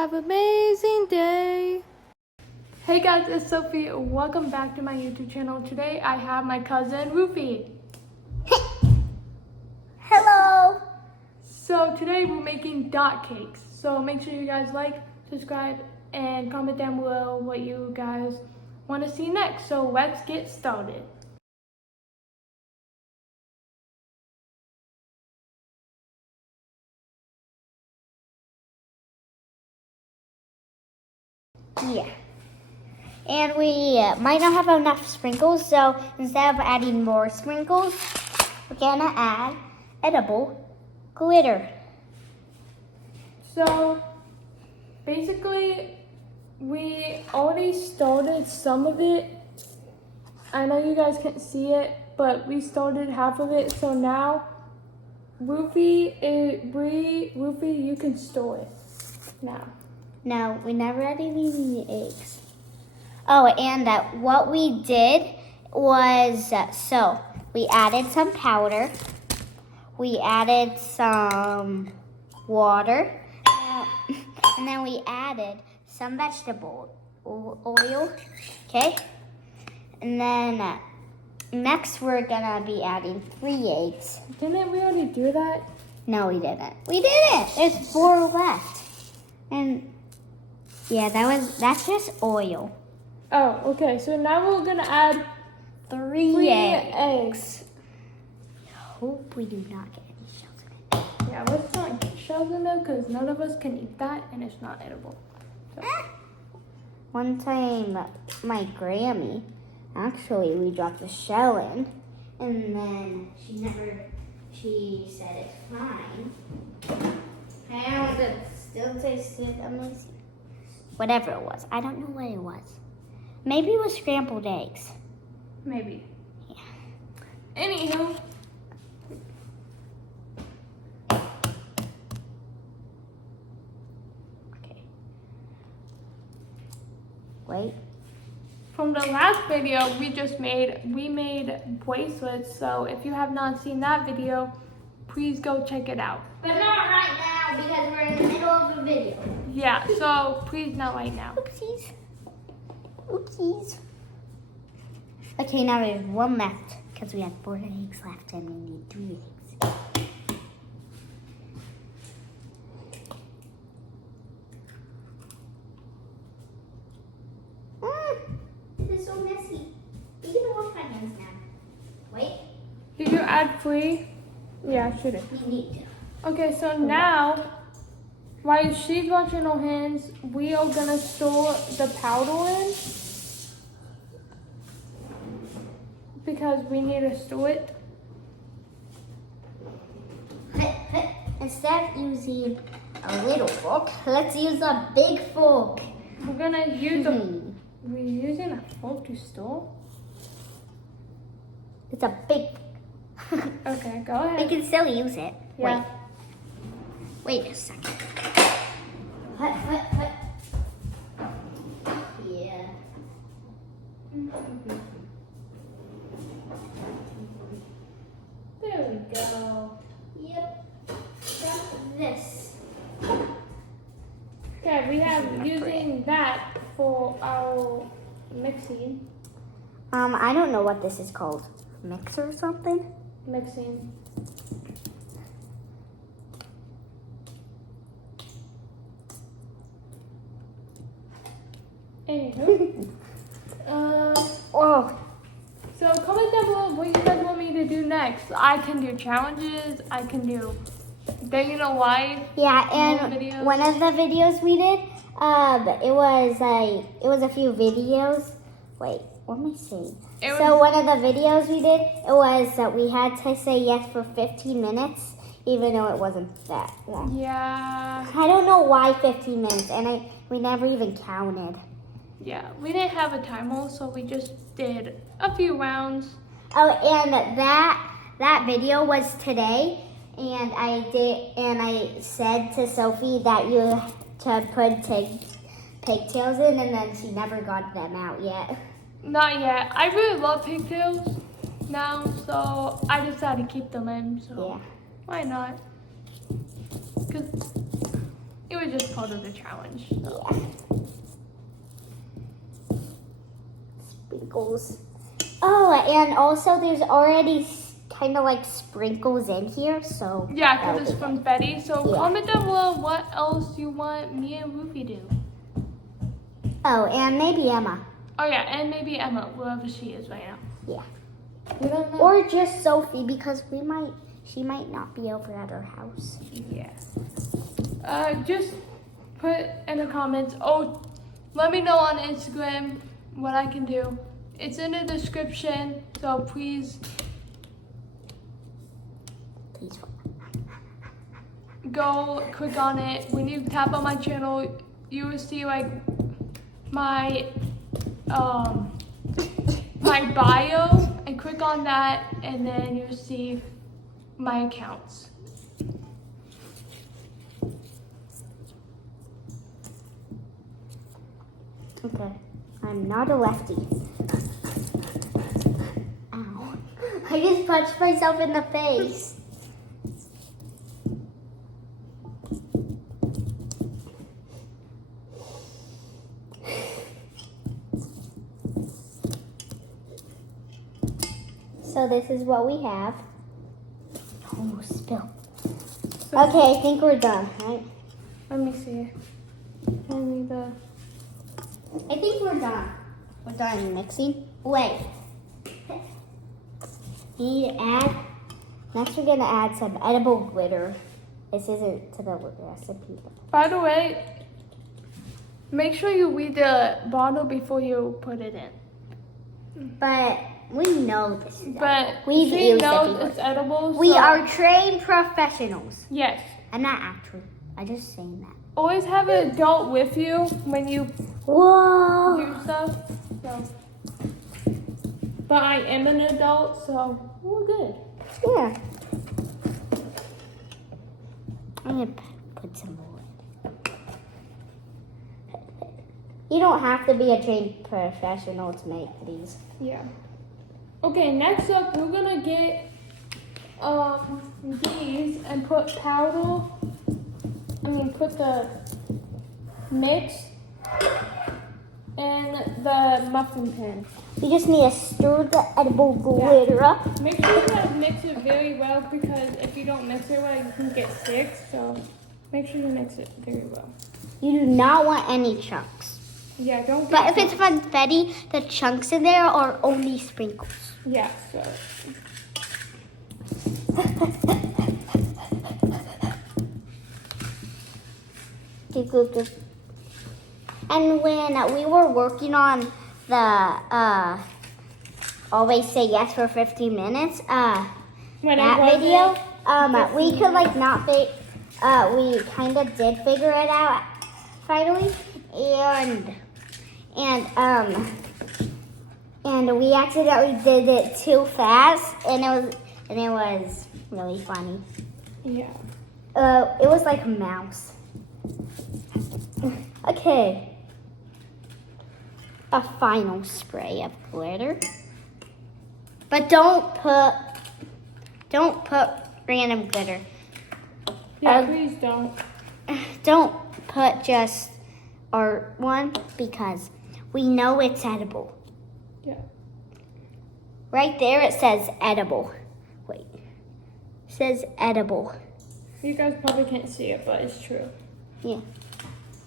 Have an amazing day. Hey guys, it's Sophie. Welcome back to my YouTube channel. Today I have my cousin Rufy. Hello. So today we're making dot cakes. So make sure you guys like, subscribe, and comment down below what you guys want to see next. So let's get started. Yeah. And we might not have enough sprinkles, so instead of adding more sprinkles, we're gonna add edible glitter. So basically we already started some of it. I know you guys can't see it, but we started half of it. So now Rufy, you can store it now. No, we never added any eggs. Oh, and what we did was, so we added some powder, we added some water, and then we added some vegetable oil, okay? And then next we're gonna be adding 3 eggs. Didn't we already do that? No, we didn't. We didn't. There's 4 left. And yeah, that's just oil. Oh, okay. So now we're gonna add 3 eggs. Hope we do not get any shells in it. Yeah, let's not get shells in there because none of us can eat that and it's not edible. So. One time, my Grammy, actually, we dropped a shell in, and then she said it's fine. And it still tasted amazing. Whatever it was. I don't know what it was. Maybe it was scrambled eggs. Maybe. Yeah. Anywho. Okay. Wait. From the last video we made bracelets, so if you have not seen that video, please go check it out. But not right now because we're in the middle of a video. Yeah, so please not right now. Oopsies. Oopsies. Okay, now there's 1 left because we have 4 eggs left and we need 3 eggs. This is so messy. You can wash my hands now. Wait. Did you add 3? Yeah, I should have. We need to. Okay, so now, while she's washing her hands, we are gonna store the powder in because we need to store it. Instead of using a little fork, let's use a big fork. We're gonna use we're using a fork to store? It's a big. Okay, go ahead. We can still use it. Yeah. Wait a second. What? Yeah. There we go. Yep. That's this. Okay, we have using that for our mixing. I don't know what this is called. Mixer or something? Mixing. Anywho. Oh. So comment down below what you guys want me to do next. I can do challenges. I can do day in a life. Yeah, More and videos. one of the videos we did, it was a few videos. Wait, what am I saying? So one of the videos we did, it was that we had to say yes for 15 minutes, even though it wasn't that long. Yeah. I don't know why 15 minutes, and we never even counted. Yeah, we didn't have a timer, so we just did a few rounds. Oh, and that video was today, and I said to Sophie that you to put pigtails in, and then she never got them out yet. Not yet. I really love pigtails now, so I decided to keep them in. So Yeah. why not? 'Cause it was just part of the challenge. So. Yeah. Sprinkles. Oh, and also there's already kind of like sprinkles in here, so. Yeah, that'll because it's be from Betty. So Yeah. comment down below what else you want me and Ruby do. good. Oh, and maybe Emma. Oh yeah, and maybe Emma, wherever she is right now. Yeah. We don't know. Or just Sophie, because she might not be over at her house. Yeah. Just put in the comments. Oh, let me know on Instagram what I can do. It's in the description, so please Please. go click on it. When you tap on my channel, you will see like my my bio, and click on that, and then you'll see my accounts. Okay. I'm not a lefty. Ow. I just punched myself in the face. So this is what we have. Almost spilled. Okay, I think we're done, right? Let me see. I think we're done. We're done mixing. Wait. Need to add. Next, we're gonna add some edible glitter. This isn't to the recipe. By the way, make sure you read the bottle before you put it in. But we know this is But edible. We've she used it knows before. it's edible. We so- are trained professionals. Yes. I'm not actually. I'm just saying that. Always have an adult with you when you Whoa. do stuff. So. But I am an adult, so we're good. Yeah. I'm gonna put some more. You don't have to be a trained professional to make these. Yeah. Okay, next up we're gonna get these and put powder. Put the mix in the muffin pan. We just need to stir the edible glitter up. Make sure to mix it very well, because if you don't mix it well, you can get sick. So make sure you mix it very well. You do not want any chunks. Yeah, don't. But if it's confetti, the chunks in there are only sprinkles. Yeah. So. And when we were working on the always say yes for 15 minutes When that I video, wasn't we could like not we kind of did figure it out finally, and we accidentally did it too fast, and it was really funny. Yeah. It was like a mouse. Okay. A final spray of glitter. But don't put random glitter. Yeah, please don't. Don't put just our one, because we know it's edible. Yeah. Right there it says edible. Wait. It says edible. You guys probably can't see it, but it's true. Yeah.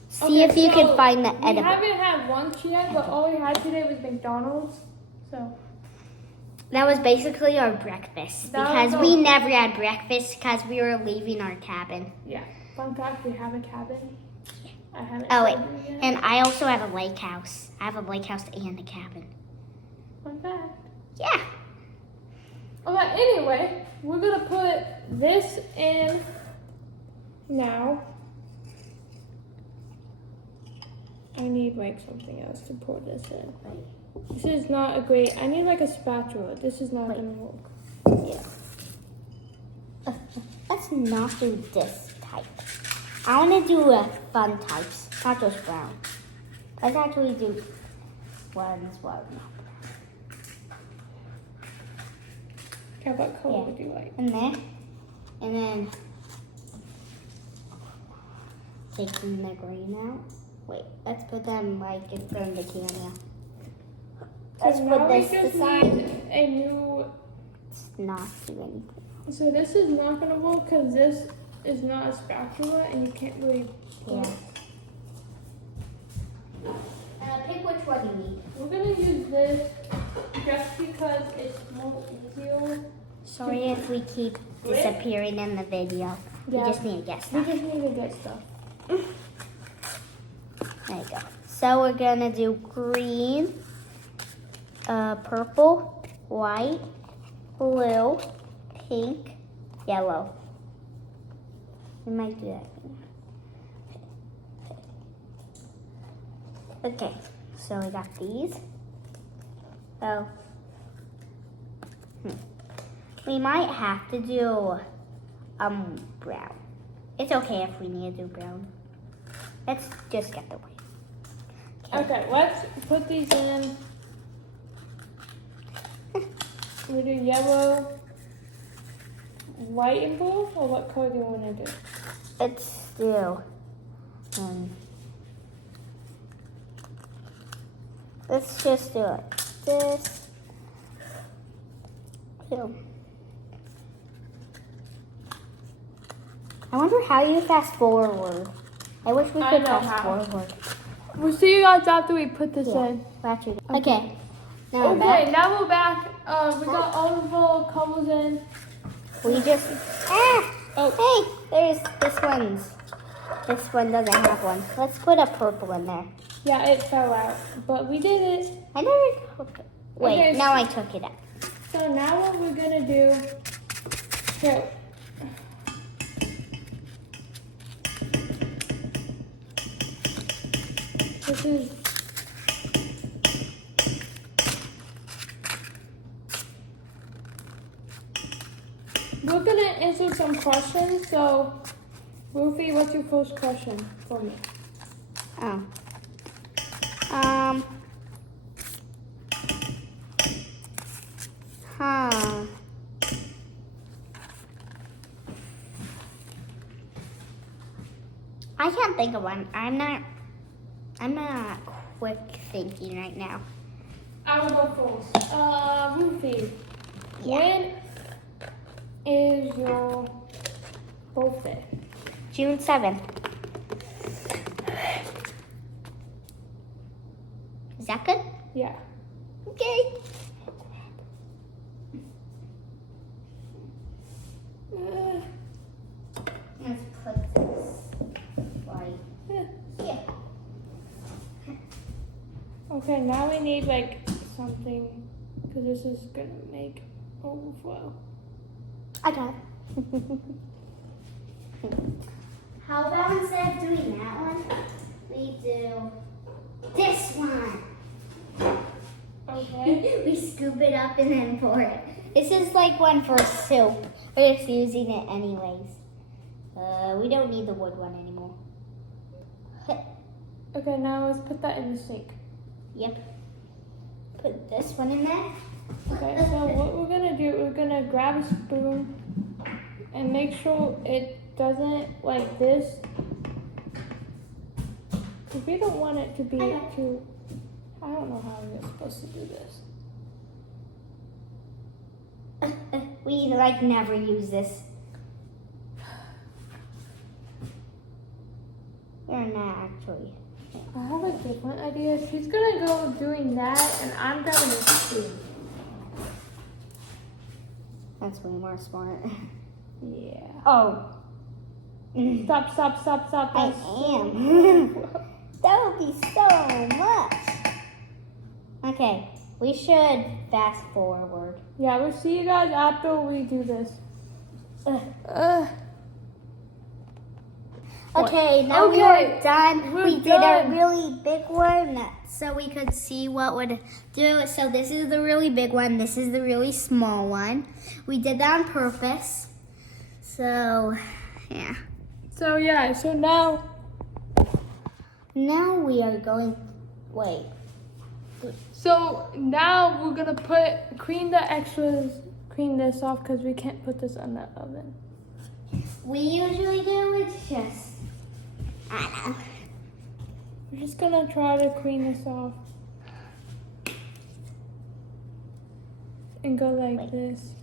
See if you so can find the We edible. haven't had lunch yet, but all we had today was McDonald's. So. That was basically our breakfast, That because was we our- never had breakfast because we were leaving our cabin. Yeah. Fun fact: we have a cabin. I haven't. Oh wait, told you yet. and I also have a lake house. I have a lake house and a cabin. Fun fact. Yeah. Okay. Anyway, we're gonna put this in now. I need like something else to pour this in. This is not a great. I need like a spatula. This is not gonna work. Yeah. Let's not do this type. I want to do fun types, not just brown. Let's actually do ones what not. Okay, what color Yeah. would you like? And then taking the green out. Wait, let's put them like in front of the camera. Let's So put now we this just aside. need a new. It's not even. So this is not gonna work because this is not a spatula and you can't really. Yeah. Pick which one you need. We're gonna use this just because it's more easier. Sorry if we keep disappearing in the video. We Yeah. just need to get We stuff. just need to get stuff. There you go. So we're gonna do green, purple, white, blue, pink, yellow. We might do that. Okay, so we got these. Oh. We might have to do brown. It's okay if we need to do brown. Let's just get the white. Okay, let's put these in. We do yellow, white, and blue, or what color do you want to do? Let's do. Let's just do it. This. Two. I wonder how you fast forward. I wish we I could know fast how. forward. We'll see you guys after we put this Yeah. in. Okay. Now we're Okay, back. now we're back. We got all of our colors in. We just. Oh. Hey, there's this one's. This one doesn't have one. Let's put a purple in there. Yeah, it fell out, but we did it. I never took it. Wait, Okay, now I took it out. So now what we're gonna do, so this is, we're gonna answer some questions, so Ruthie, what's your first question for me? Oh. Huh. I can't think of one. I'm not quick thinking right now. I will go first. Ruthie, Yeah. when is your birthday? June 7th. Is that good? Yeah. Okay. Let's put this right here. Okay, now we need like something, because this is gonna make overflow. I got it. How about instead of doing that one, we do this one? Okay. We scoop it up and then pour it. This is like one for soup. We're just using it anyways. We don't need the wood one anymore. Okay, now let's put that in the sink. Yep. Put this one in there. Okay, so what we're gonna do, we're gonna grab a spoon and make sure it doesn't like this. If you don't want it to be too, I don't know how we're supposed to do this. We like never use this. We're not actually. I have a different idea. She's gonna go doing that, and I'm grabbing a spoon. That's way more smart. Yeah. Oh. Stop, stop, stop, stop. I That's am. That would be so much. Okay, we should fast forward. Yeah, we'll see you guys after we do this. Okay, now we Okay, are done. we're We did done. a really big one so we could see what would do. So this is the really big one. This is the really small one. We did that on purpose. So, yeah. So yeah, so now Now we are going, wait. So now we're gonna clean the extras, clean this off because we can't put this in the oven. We usually do it's just I know. We're just gonna try to clean this off. And go like Wait. this.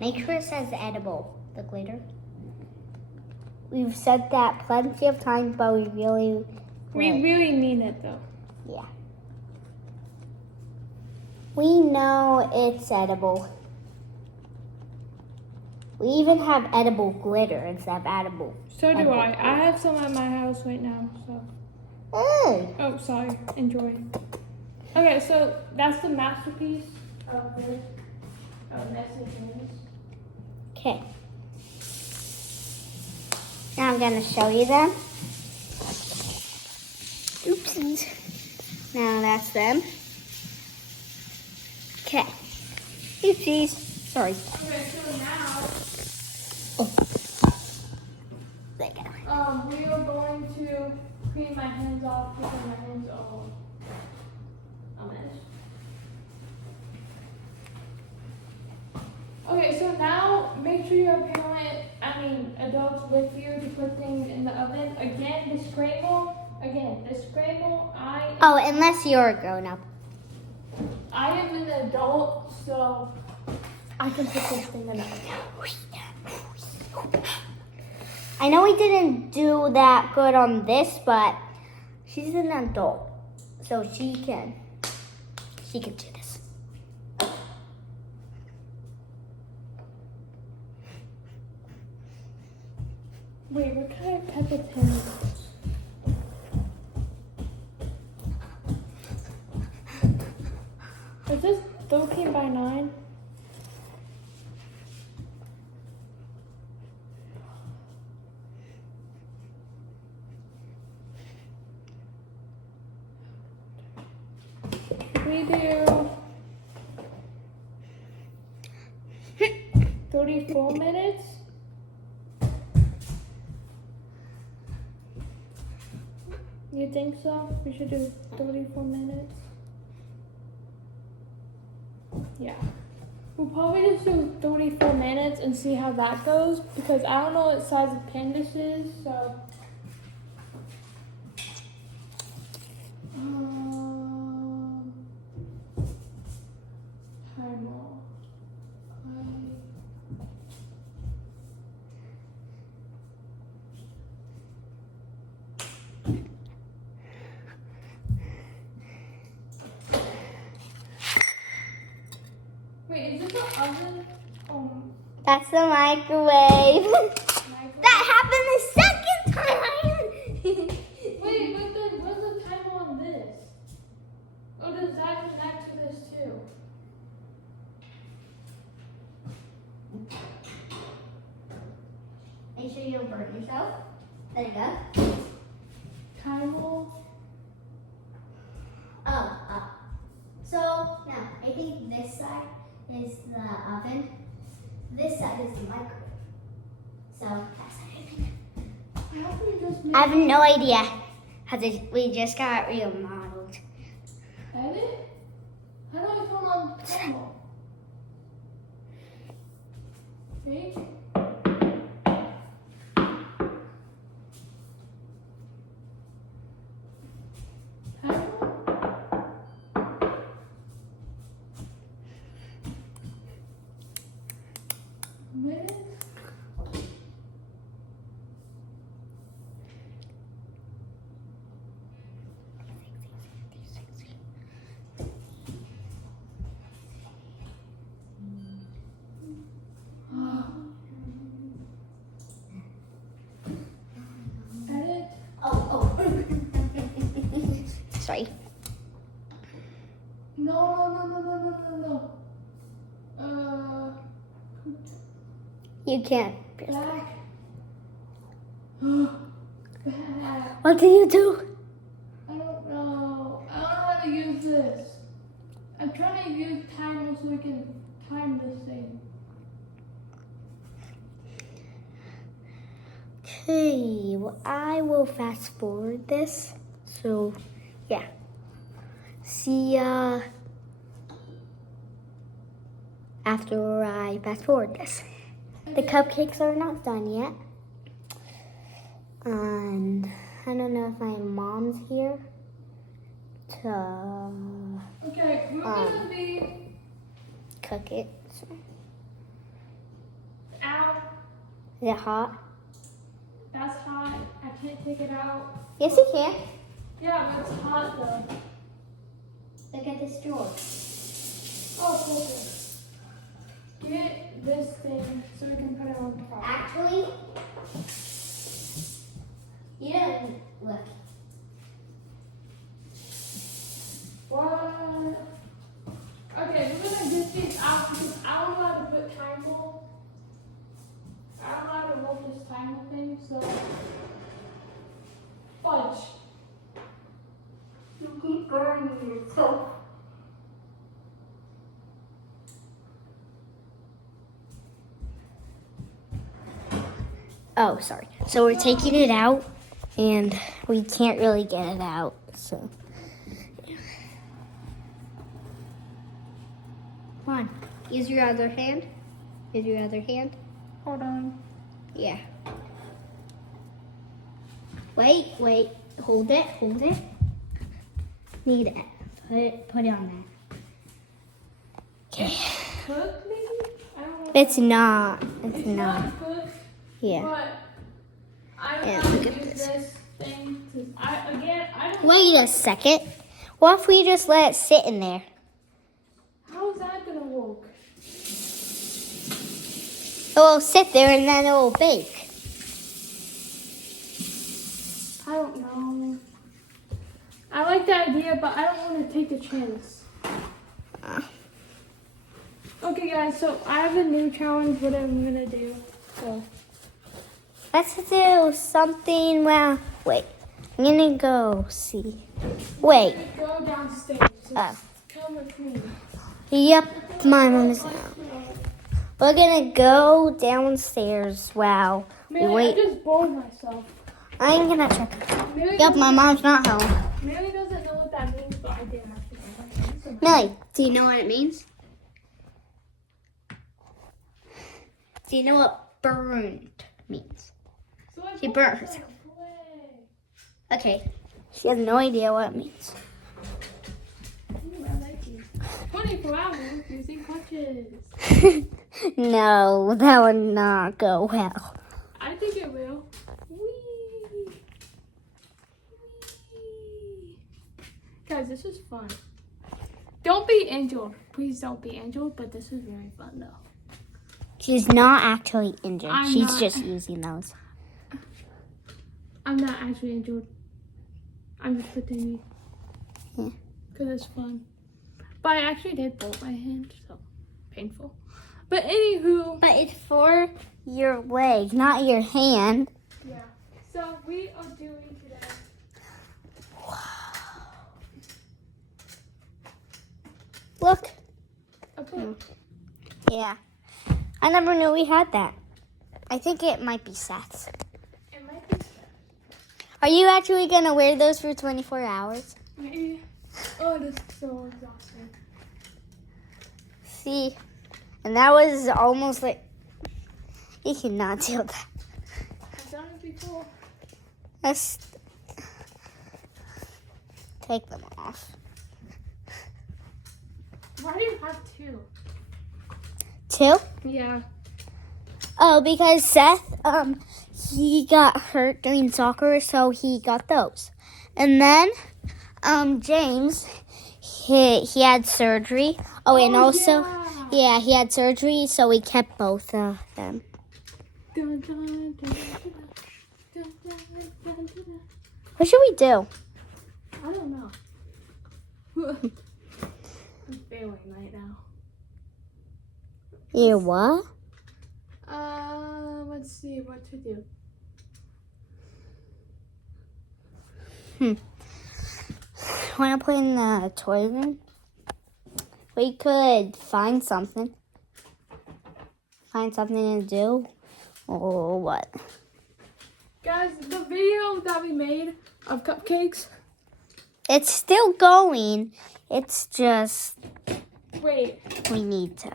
Make sure it says edible, the glitter. We've said that plenty of times, but we really... We really mean it though. Yeah. We know it's edible. We even have edible glitter instead of edible. So do edible I. glitter. I have some at my house right now, so. Mm. Oh, sorry. Enjoy. Okay, so that's the masterpiece of this. Of messy things. Okay. Now I'm gonna show you them. Oopsies. Now that's them. Okay. Oopsies. Sorry. Okay, so now, There you go. we are going to clean my hands off because my hands are a mess. Okay, so now make sure you have adults with you to put things in the oven. Again, the scramble, Oh, unless you're a grown up. I am an adult, so I can put this thing in the oven. I know we didn't do that good on this, but she's an adult, so she can do this. Wait, what kind of pepper tin is this? Is this 13 by 9? We do 34 minutes. You think so? We should do 34 minutes. Yeah. We'll probably just do 34 minutes and see how that goes because I don't know what size of pan this is, so. Timer. Wait, is this an oven? That's the microwave. Microwave? That happened the second time. Wait, but then what's the timer on this? Oh, does that connect to this too? Make sure you don't burn yourself. There you go. Timer? So now I think this side is the oven. This side is the microwave. So that's everything. How can you just I have no idea. We just got remodeled. edit? How do I turn on timer? See? Minutes? Edit? Oh. Sorry. No. You can't. Back. Back. What do you do? I don't know. I don't know how to use this. I'm trying to use timer so we can time this thing. Okay, well, I will fast forward this. So, yeah. See ya after I fast forward this. The cupcakes are not done yet. And I don't know if my mom's here to Okay, we're gonna be cook it. out. Is it hot? That's hot. I can't take it out. Yes, you can. Yeah, but it's hot though. Look at this drawer. Oh, cool. Get this thing so we can put it on top. Actually, you don't look. What? Okay, we're gonna get these out because I don't know how to put timer. I don't know how to roll this timer thing, so fudge. You keep burning yourself. Oh, sorry. So we're taking it out, and we can't really get it out. So, come on. Use your other hand. Use your other hand. Hold on. Yeah. Wait. Hold it. Need it. Put it on there. Okay. Cook maybe? I don't know. It's not. It's It's not. not cooked, Yeah. but I Yeah, gotta look at use this thing to. I don't. Wait a second. What if we just let it sit in there? How is that gonna work? It will sit there and then it will bake. I don't know. I like the idea, but I don't want to take the chance. Okay, guys, so I have a new challenge. What I'm gonna do. So Let's do something. Well, wait. I'm gonna go see. Wait. go downstairs. So Oh. come with me. Yep, my mom is now. We're gonna go downstairs. Wow. Mary, I Wait. just bored myself. I'm gonna check. Mary Yep, my mom's not home. Mary doesn't know what that means, but I did actually. Millie, do you know what it means? Do you know what burned means? So I She put burnt myself herself. away. Okay. She has no idea what it means. Ooh, I like you. 24 hours using clutches. No, that would not go well. I think it will. Whee! Whee! Guys, this is fun. Don't be injured. Please don't be injured, but this is very fun though. She's not actually injured. I'm She's not. just using those. I'm not actually injured. I'm just pretending. Yeah. Because it's fun. But I actually did bolt my hand, so painful. But anywho. But it's for your leg, not your hand. Yeah. So we are doing today. Look. A book. Yeah. I never knew we had that. I think it might be Seth's. It might be Are you actually going to wear those for 24 hours? maybe. Oh, this is so exhausting. See? And that was almost like... You cannot do that. I've done it before. Let's take them off. Why do you have two? 2? Yeah. Oh, because Seth, he got hurt doing soccer, so he got those. And then, James, he had surgery. Oh, and Oh, also, yeah. he had surgery, so we kept both of them. Dun, dun, dun, dun, dun, dun, dun, dun, dun. What should we do? I don't know. I'm failing right now. You what? Let's see what to do. Want to play in the toy room? We could find something. Find something to do. Or what? Guys, the video that we made of cupcakes. It's still going. It's just Wait, we need to.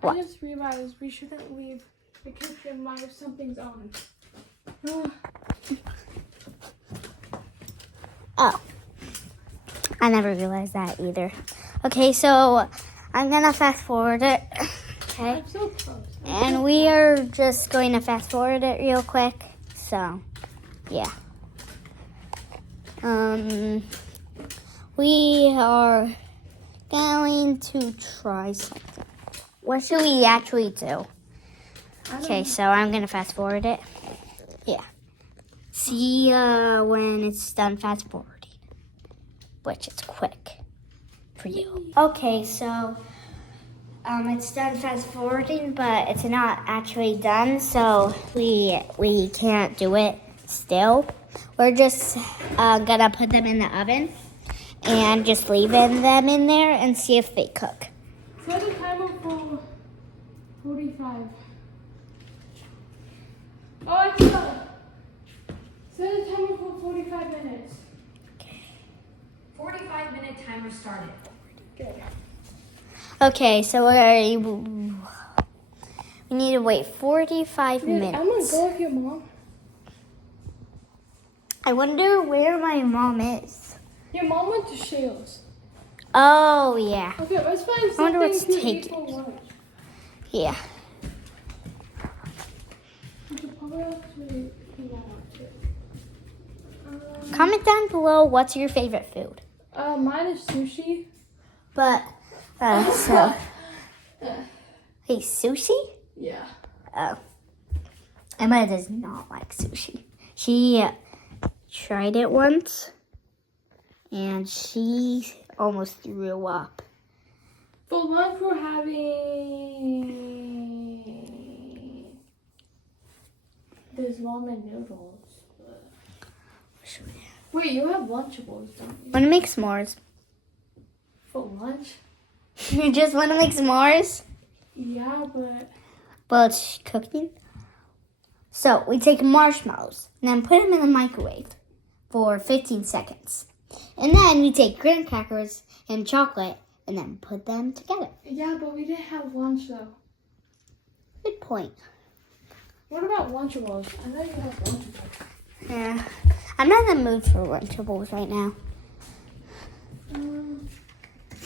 What? I just realized we shouldn't leave the kitchen while something's on. Oh, I never realized that either. Okay, so I'm gonna fast forward it. Okay, I'm so close. and we are just going to fast forward it real quick. So, yeah. We are going to try something. What should we actually do? Okay, so I'm gonna fast forward it. Yeah. See when it's done fast forwarding, which is quick for you. Okay, so it's done fast forwarding, but it's not actually done, so we can't do it still. We're just gonna put them in the oven and just leave them in there and see if they cook. Set a timer for 45. Oh, I forgot. Set a timer for 45 minutes. 45-minute timer started. Good. Okay, so we need to wait 45 Dude, minutes. I'm gonna go with your mom. I wonder where my mom is. Your mom went to Shale's. Oh, yeah. Okay, let's find I wonder something what's to eat taking. for lunch. Yeah. We could probably actually do that. Comment down below what's your favorite food. Mine is sushi. But, so. Hey, sushi? Yeah. Oh. Emma does not like sushi. She tried it once, and she almost threw up. For lunch, we're having. There's ramen noodles. Wait, you have Lunchables, don't you? Want to make s'mores? For lunch? You just want to make s'mores? Yeah, but. Well, it's cooking. So we take marshmallows and then put them in the microwave for 15 seconds. And then we take graham crackers and chocolate and then put them together. Yeah, but we didn't have lunch though. Good point. What about Lunchables? I know you have Lunchables. Yeah. I'm not in the mood for Lunchables right now.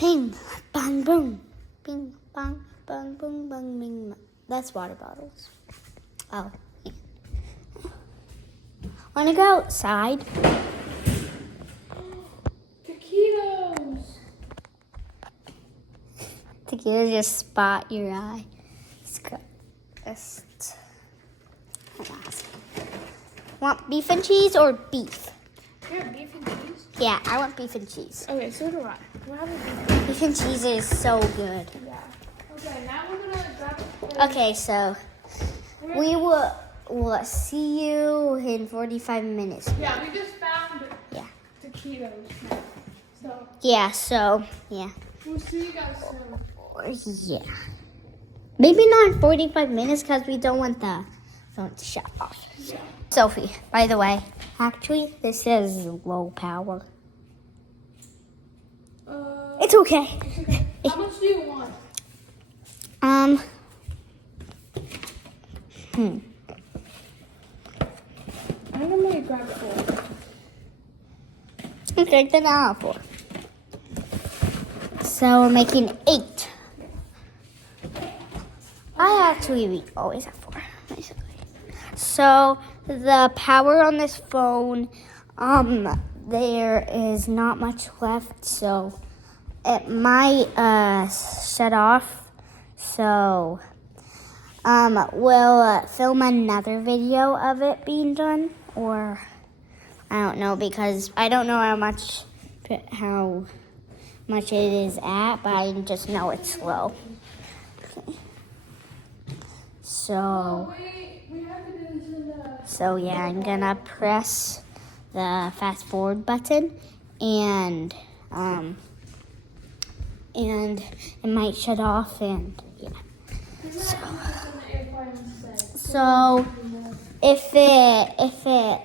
Bing, bang, boom. Bing, bang, bang, boom, bang, bing. Bang. That's water bottles. Oh. Yeah. Want to go outside? Taquitos! Tequila just spot your eye. It's good. Want beef and cheese or beef? You have beef and cheese? Yeah, I want beef and cheese. Okay, so do I. We're having beef. Beef and cheese is so good. Yeah. Okay, now we're gonna grab it. Okay, so we will see you in 45 minutes. Yeah, we just found Yeah. taquitos. So, Yeah, so, yeah. we'll see you guys soon. Yeah. Maybe not in 45 minutes because we don't want the phone to shut off. Yeah. Sophie, by the way, actually, this is low power. It's okay. How much do you want? I'm gonna grab 4. Okay, then I'll have 4. So we're making 8. We always have 4, basically. So the power on this phone, there is not much left, so it might shut off. So we'll film another video of it being done, or I don't know, because I don't know how much it is at, but I just know it's low. Okay. So We have to do this in the. So yeah, I'm gonna press the fast forward button, and it might shut off, and yeah. So if it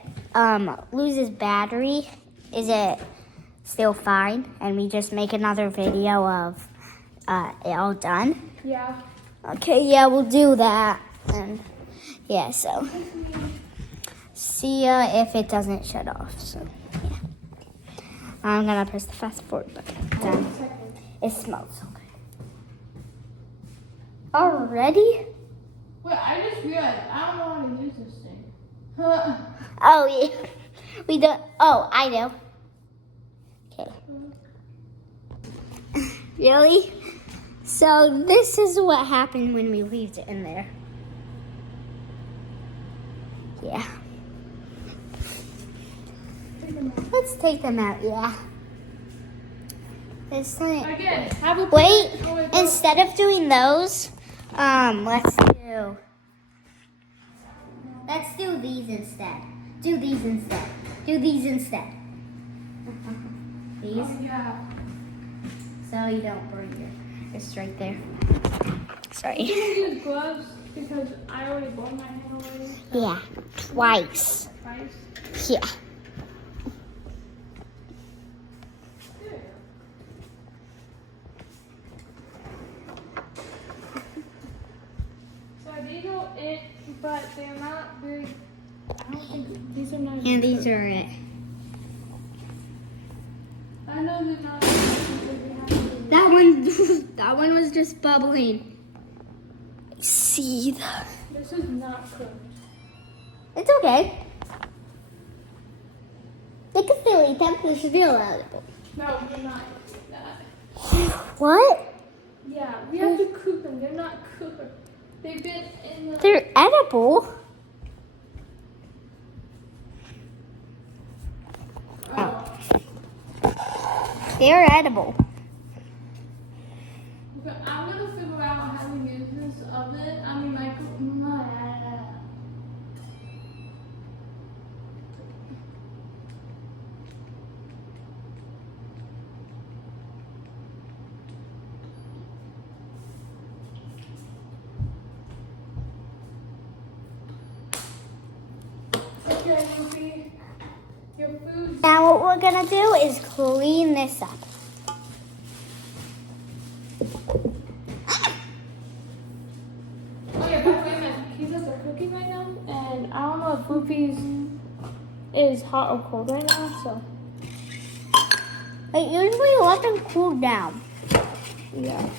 loses battery, is it still fine? And we just make another video of it all done. Yeah. Okay, yeah, we'll do that. And yeah, so see ya if it doesn't shut off. So yeah, I'm gonna press the fast forward button. Done. It smells so good. Already? Wait, I just realized I don't know how to use this thing. Oh yeah, we don't. Oh, I do. Okay. Really? So this is what happened when we leave it in there. Yeah. Let's take them out, yeah. This time. Again, have a Wait, wait, instead of doing those, let's do these instead. Do these instead. Do these instead. These, yeah. so you don't burn your wrist right there. Sorry. I'm gonna use gloves because I already burned my hand already. So Yeah, twice. twice. Yeah. There. So these are it, but they're not very. I don't think these are not. And these are it. I know they're not. That That one was just bubbling. See that? This is not cooked. It's okay. They can still eat them because they're still edible. No, we're not. That. What? Yeah, we have to cook them. They're not cooked. They've been in the. They're edible. Oh. They're edible. Okay, I'm gonna figure out how to use this oven. I mean, okay, Lucy, your food. Now what we're gonna do is clean this up. Oh yeah, by the way, my pizzas are cooking right now, and I don't know if Rupee's is hot or cold right now, so I usually let them cool down. yeah.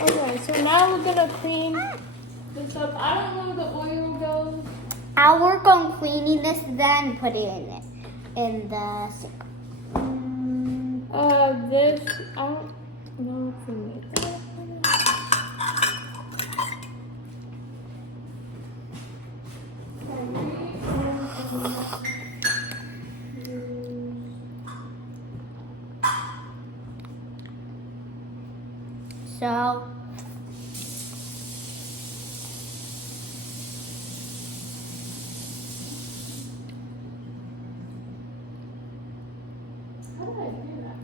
Okay, so now we're gonna clean this up. I don't know where the oil goes. I'll work on cleaning this, then put it in the sink. This I don't know if we made that. So How did I do that?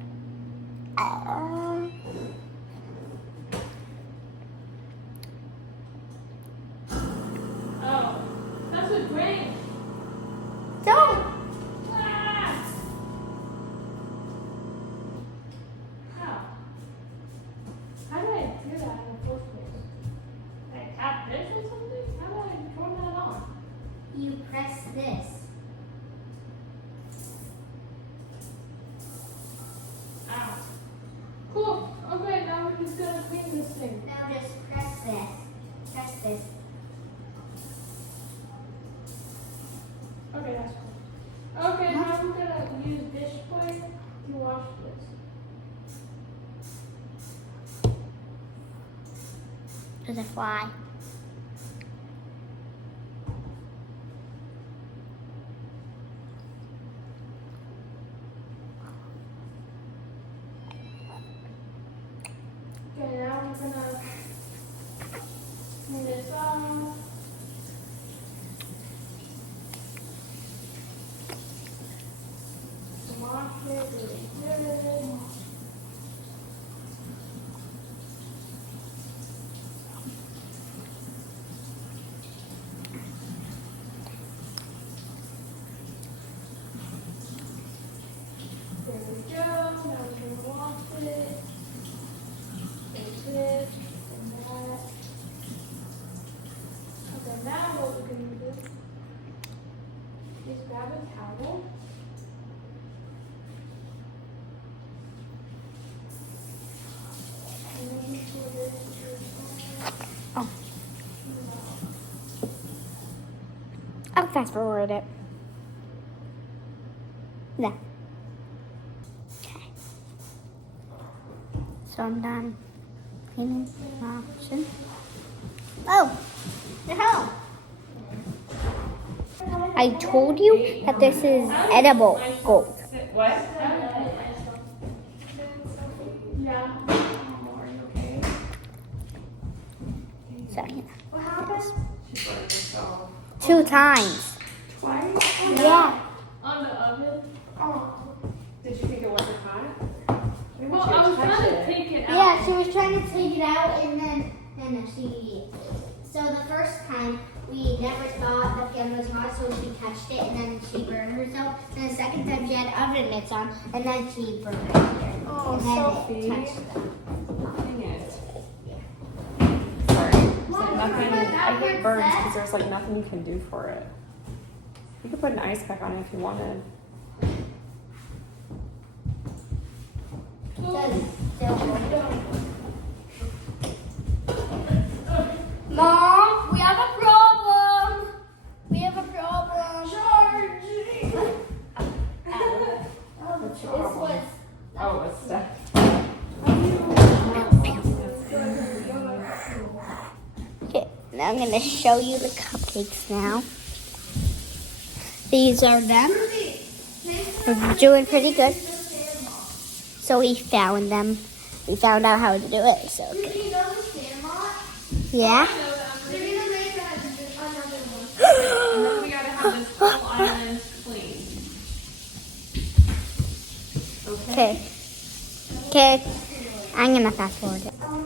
Oh, that's a drain. don't. Ah! How? How did I do that in the first place? Like tap this or something? How did I turn that on? You press this. Ow. Cool. Okay, now we're just gonna clean this thing. Now just press this. Press this. Okay, that's cool. Okay, now we're gonna use dish spray to wash this. There's a fly. Okay, now we're gonna clean this off. Wash it really good. There we go. Now we can wash it. Take this and that. Okay, now what we're gonna do Oh. I'll fast forward it. Yeah. Okay. So I'm done cleaning my option. Oh, you're home. I told you that this is edible gold. What? Yeah. So, yeah. What happened? She burned herself. 2 times. Twice? Yeah. On the oven? Oh. Did you think it wasn't hot? Well, I was trying to take it out. Yeah, she was trying to take it out and then she. So the first time we never thought the pan was hot, so she touched it and then she burned herself. And the second time she had oven mitts on and then she burned her ear. Oh, and then Sophie. it touched them. Dang it. Sorry. There's nothing. I hate birds because there's like nothing you can do for it. You could put an ice pack on it if you wanted. Mom, we have a problem. We have a problem. What's your problem? Oh, it's stuff. Okay, now I'm gonna show you the cupcakes now. These are them. We're doing pretty good. So we found them. We found out how to do it. So good. Yeah. And then we gotta have this whole island clean. Okay? Okay. Okay. I'm gonna fast forward it.